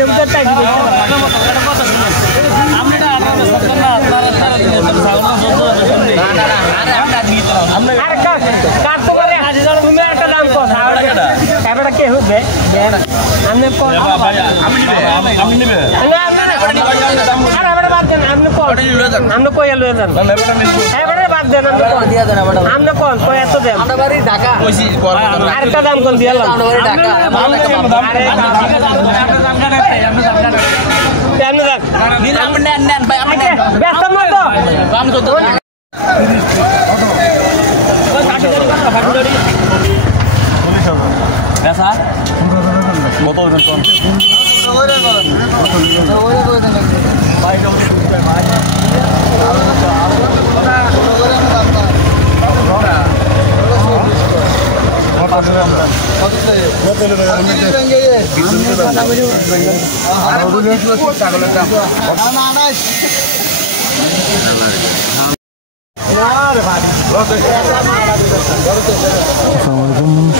দেবুদের type একটা দাম কত এবারটা কে হবে আপনি বাদ দেন আপনি কই লয়ে যান এবারে বাদ দেন আপনি কোন কই এত দেন আরেকটা দাম কোন দিলাম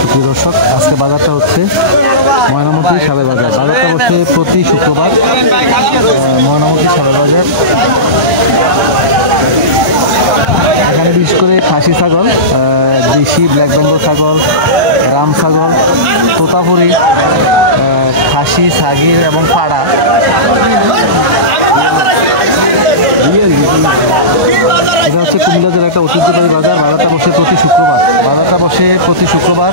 সুপ্রিয় দর্শক, আজকে বাজারটা হচ্ছে ময়নামতি সাবের বাজার। বাজারটা বসে প্রতি শুক্রবার। ময়নামতি সাবের বাজার, এখানে বিশেষ করে খাসি ছাগল, দেশি ব্ল্যাক বেঙ্গল ছাগল, রাম ছাগল, তোতাপুরি, খাসি, ছাগির এবং পাড়া। এটা হচ্ছে কুমিল্লা জেলার একটা ঐতিহ্যবাহী বাজার। বাজারটা বসে প্রতি শুক্রবার।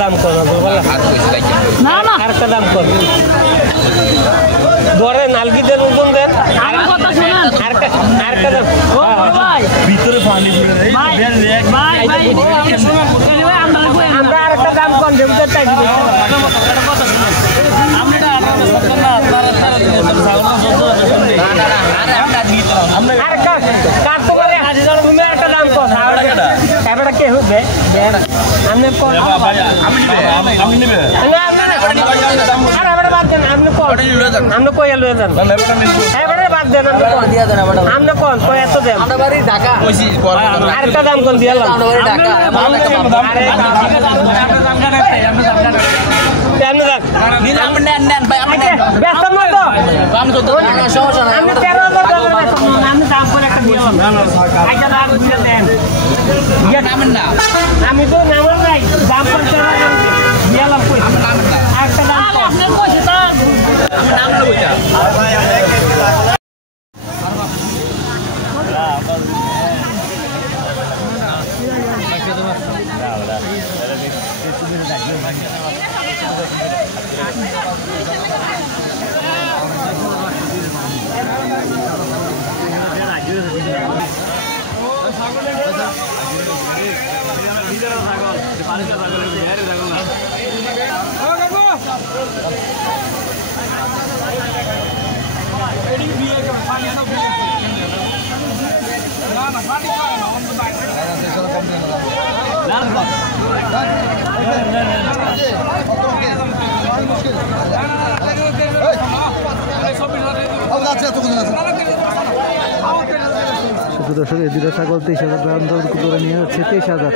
দাম কর আরেকটা দাম কর ধরে নালকি দেন উদন দেন আরেকটা দাম ভিতরে পানি আমরা আরেকটা দাম কম দেবুদের টাইপ একটা দাম কত এবারটা কে হবে আপনি আপনি কই লয়ে যান এবারে বাদ দেন আপনি কোন কই এত দেন আরেকটা দাম কোন দিলাম আমি তো নামার নাই দাম দিলাম একটা দাম আপনার কইছে তার নাম লইটা দর্শক এই দুটো ছাগল 23,000 টাকা দর করে নিয়ে হচ্ছে 23,000।